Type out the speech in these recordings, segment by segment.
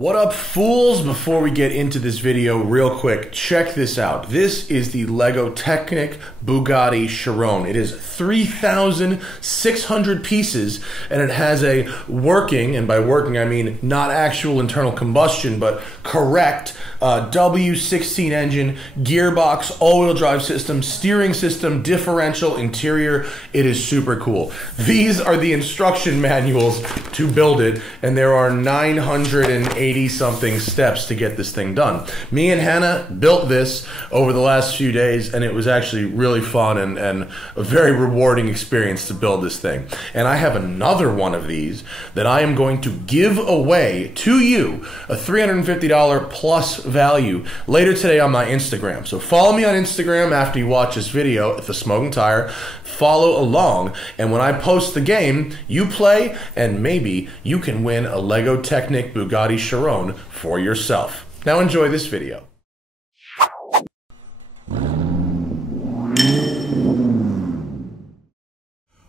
What up, fools? Before we get into this video, real quick, check this out. This is the Lego Technic Bugatti Chiron. It is 3,600 pieces, and it has a working, and by working I mean not actual internal combustion, but correct W16 engine, gearbox, all-wheel drive system, steering system, differential, interior. It is super cool. These are the instruction manuals to build it, and there are 980 something steps to get this thing done. Me and Hannah built this over the last few days, and it was actually really fun and a very rewarding experience to build this thing. And I have another one of these that I am going to give away to you, a $350 plus value, later today on my Instagram. So follow me on Instagram after you watch this video at TheSmokingTire. Follow along, and when I post the game, you play, and maybe you can win a Lego Technic Bugatti Chiron for yourself. Now enjoy this video.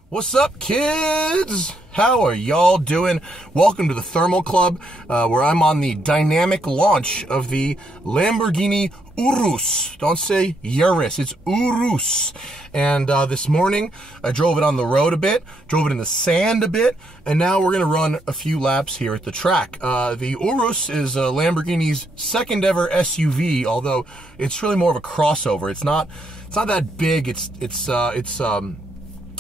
What's up, kids? How are y'all doing? Welcome to the Thermal Club, where I'm on the dynamic launch of the Lamborghini Urus. Don't say Urus, it's Urus. And this morning, I drove it on the road a bit, drove it in the sand a bit, and now we're gonna run a few laps here at the track. The Urus is Lamborghini's second ever SUV, although it's really more of a crossover. It's not that big. It's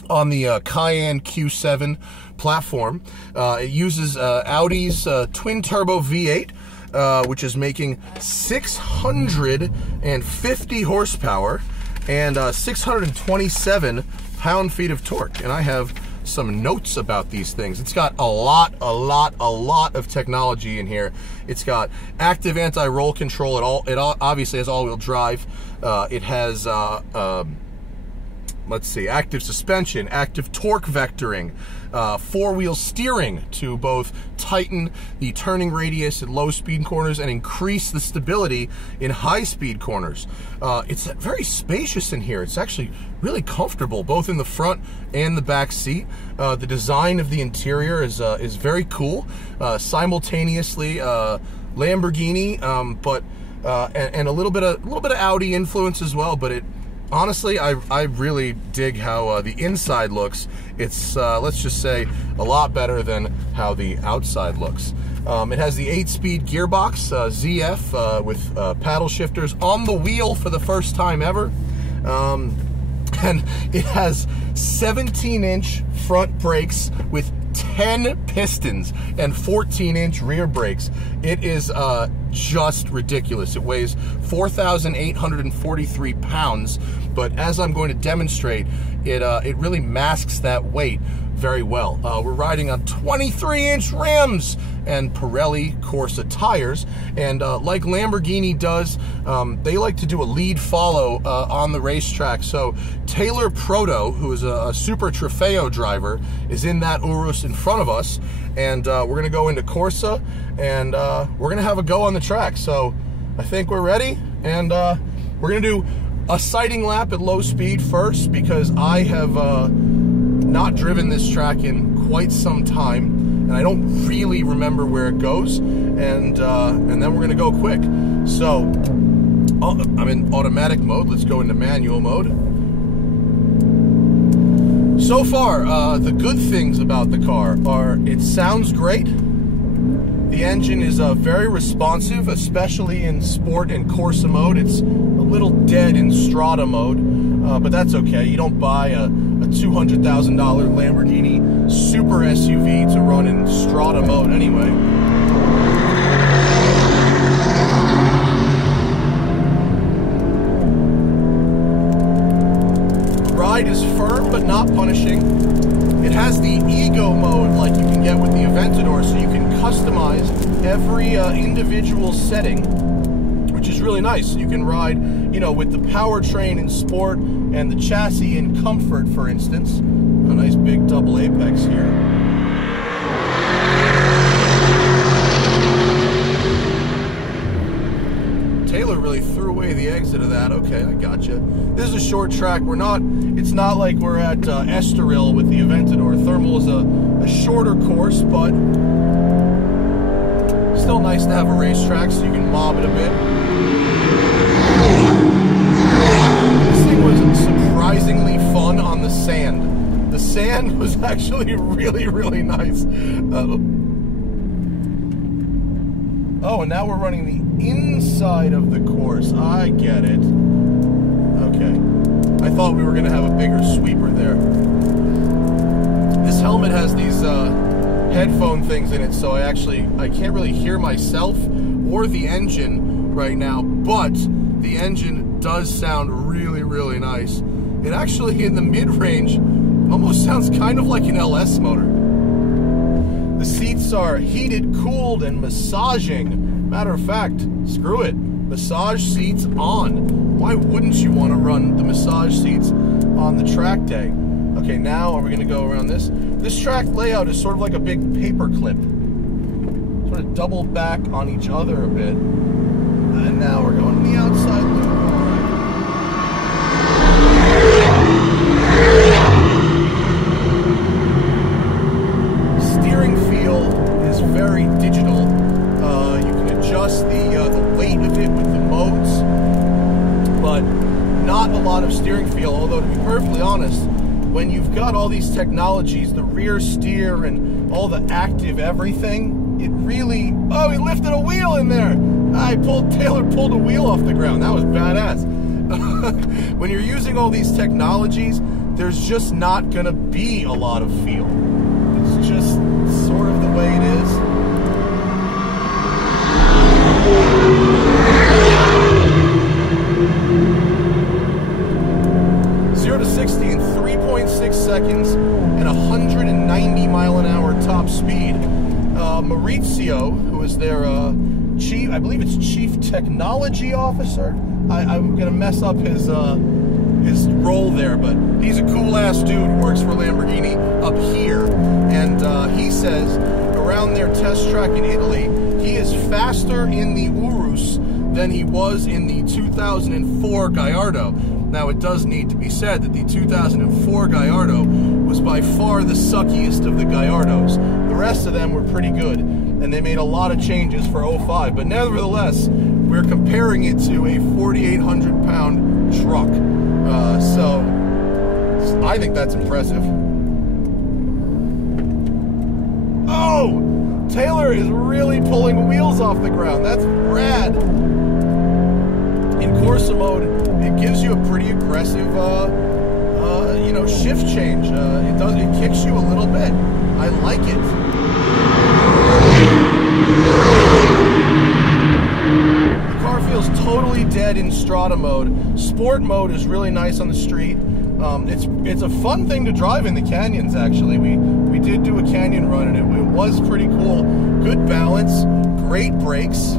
on the Cayenne Q7 platform. It uses Audi's twin-turbo V8, which is making 650 horsepower and 627 pound-feet of torque. And I have some notes about these things. It's got a lot of technology in here. It's got active anti-roll control. It obviously has all-wheel drive. It has let's see, active suspension, active torque vectoring, four-wheel steering to both tighten the turning radius at low-speed corners and increase the stability in high-speed corners. It's very spacious in here. It's actually really comfortable, both in the front and the back seat. The design of the interior is very cool. Simultaneously, Lamborghini, but and a little bit of Audi influence as well. But honestly, I really dig how the inside looks. It's, let's just say, a lot better than how the outside looks. It has the 8-speed gearbox, ZF, with paddle shifters on the wheel for the first time ever. And it has 17-inch front brakes with 10 pistons and 14-inch rear brakes. It is just ridiculous. It weighs 4,843 pounds, but as I'm going to demonstrate, it really masks that weight very well. We're riding on 23-inch rims and Pirelli Corsa tires, and like Lamborghini does, they like to do a lead follow on the racetrack. So Taylor Proto, who is a Super Trofeo driver, is in that Urus in front of us, and we're gonna go into Corsa, and we're gonna have a go on the track. So I think we're ready, and we're gonna do a sighting lap at low speed first, because I have not driven this track in quite some time, and I don't really remember where it goes, and then we're gonna go quick. So I'm in automatic mode. Let's go into manual mode. So far, the good things about the car are it sounds great. The engine is very responsive, especially in sport and Corsa mode. It's a little dead in Strada mode, but that's okay. You don't buy a $200,000 Lamborghini Super SUV to run in Strada mode anyway. The ride is firm but not punishing. It has the Ego mode like you can get with the Aventador, so you can customize every individual setting, which is really nice. You can ride, you know, with the powertrain in sport and the chassis in comfort, for instance. A nice big double apex here. Taylor really threw away the exit of that. Okay, I gotcha. This is a short track. It's not like we're at Estoril with the Aventador. Thermal is a shorter course, but Still nice to have a racetrack so you can mob it a bit. This thing was surprisingly fun on the sand. The sand was actually really, really nice. Oh, and now we're running the inside of the course. I get it. Okay. I thought we were going to have a bigger sweeper there. This helmet has these headphone things in it, so I can't really hear myself or the engine right now, but the engine does sound really, really nice. It actually, in the mid-range, almost sounds kind of like an LS motor. The seats are heated, cooled, and massaging. Matter of fact, screw it. Massage seats on. Why wouldn't you want to run the massage seats on the track day? Okay, now are we going to go around this? This track layout is sort of like a big paper clip. Sort of double back on each other a bit. And now we're going to the outside loop. Steering feel is very digital. You can adjust the weight of it with the modes, but not a lot of steering feel, although to be perfectly honest, when you've got all these technologies, the rear steer and all the active everything, it really... Oh, he lifted a wheel in there! Taylor pulled a wheel off the ground. That was badass. When you're using all these technologies, there's just not going to be a lot of feel. It's just sort of the way it is. 0 to 60 in 3.6 seconds and 190 mile an hour top speed. Maurizio, who is their chief, I believe it's chief technology officer. I'm gonna mess up his role there, but he's a cool ass dude who works for Lamborghini up here, and he says around their test track in Italy, he is faster in the Urus than he was in the 2004 Gallardo. Now, it does need to be said that the 2004 Gallardo was by far the suckiest of the Gallardos. The rest of them were pretty good, and they made a lot of changes for 05, but nevertheless, we're comparing it to a 4,800 pound truck. So I think that's impressive. Oh! Taylor is really pulling wheels off the ground. That's rad. In Corsa mode, it gives you a pretty aggressive, you know, shift change. It kicks you a little bit. I like it. The car feels totally dead in Strata mode. Sport mode is really nice on the street. It's a fun thing to drive in the canyons, actually. We did do a canyon run, and it was pretty cool. Good balance, great brakes.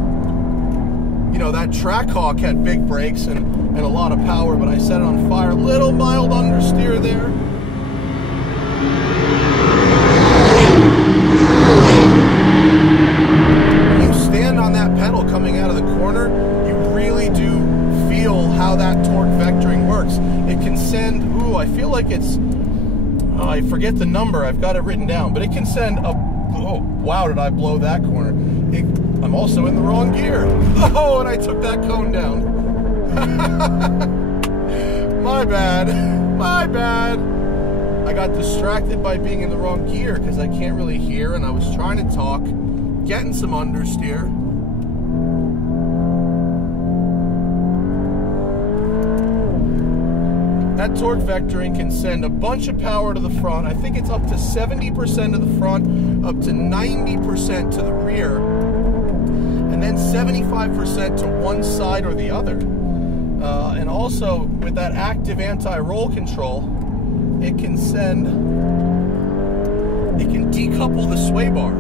You know, that Trackhawk had big brakes and a lot of power, but I set it on fire. Little mild understeer there. When you stand on that pedal coming out of the corner, you really do feel how that torque vectoring works. It can send, ooh, I feel like it's, I forget the number, I've got it written down, but it can send a, oh, wow, did I blow that corner. I'm also in the wrong gear. Oh, and I took that cone down. My bad. My bad. I got distracted by being in the wrong gear because I can't really hear, and I was trying to talk, getting some understeer. That torque vectoring can send a bunch of power to the front. I think it's up to 70% to the front, up to 90% to the rear, and then 75% to one side or the other. And also, with that active anti-roll control, it can decouple the sway bar.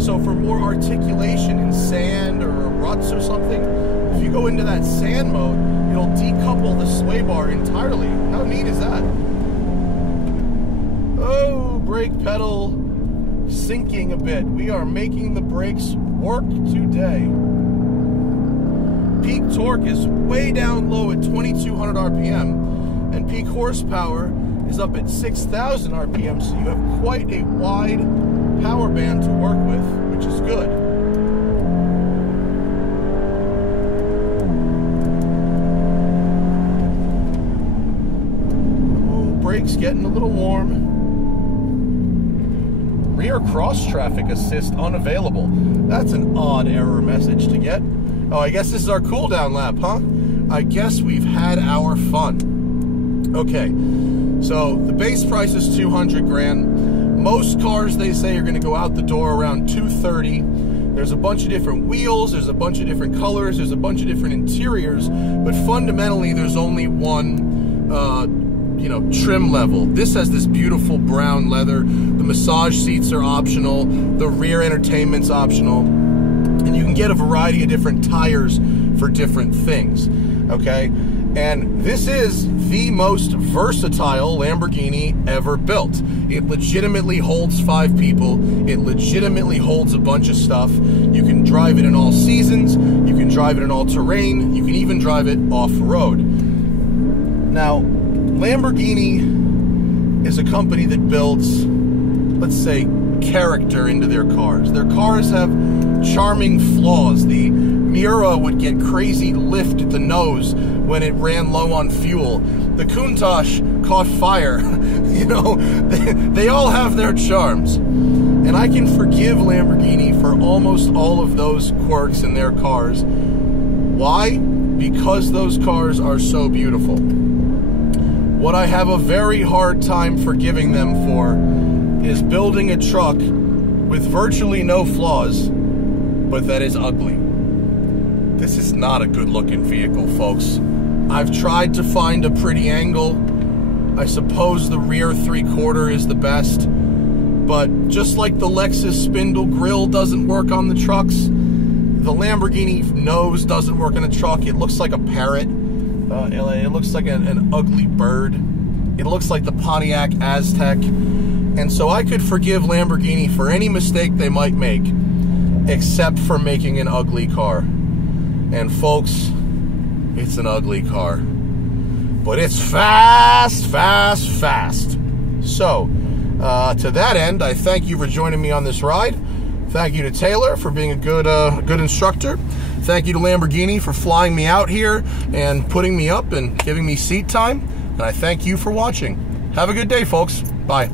So for more articulation in sand or ruts or something, if you go into that sand mode, it'll decouple the sway bar entirely. How neat is that? Oh, brake pedal sinking a bit. We are making the brakes work today. Peak torque is way down low at 2,200 RPM, and peak horsepower is up at 6,000 RPM, so you have quite a wide power band to work with, which is good. brakes getting a little warm. Rear cross traffic assist unavailable. That's an odd error message to get. Oh, I guess this is our cool down lap, huh? I guess we've had our fun. Okay, so the base price is 200 grand. Most cars, they say, are gonna go out the door around 230. There's a bunch of different wheels, there's a bunch of different colors, there's a bunch of different interiors, but fundamentally there's only one trim level. This has this beautiful brown leather. The massage seats are optional. The rear entertainment's optional. And you can get a variety of different tires for different things, okay? And this is the most versatile Lamborghini ever built. It legitimately holds 5 people. It legitimately holds a bunch of stuff. You can drive it in all seasons. You can drive it in all terrain. You can even drive it off-road. Now, Lamborghini is a company that builds, let's say, character into their cars. Their cars have charming flaws. The Miura would get crazy lift at the nose when it ran low on fuel. The Countach caught fire. They all have their charms. And I can forgive Lamborghini for almost all of those quirks in their cars. Why? Because those cars are so beautiful. What I have a very hard time forgiving them for is building a truck with virtually no flaws, but that is ugly. This is not a good-looking vehicle, folks. I've tried to find a pretty angle. I suppose the rear 3/4 is the best, but just like the Lexus spindle grille doesn't work on the trucks, the Lamborghini nose doesn't work on a truck. It looks like a parrot. It looks like an ugly bird. It looks like the Pontiac Aztec. And so I could forgive Lamborghini for any mistake they might make, except for making an ugly car. And folks, it's an ugly car. But it's fast, fast, fast. So, to that end, I thank you for joining me on this ride. Thank you to Taylor for being a good instructor. Thank you to Lamborghini for flying me out here and putting me up and giving me seat time. And I thank you for watching. Have a good day, folks. Bye.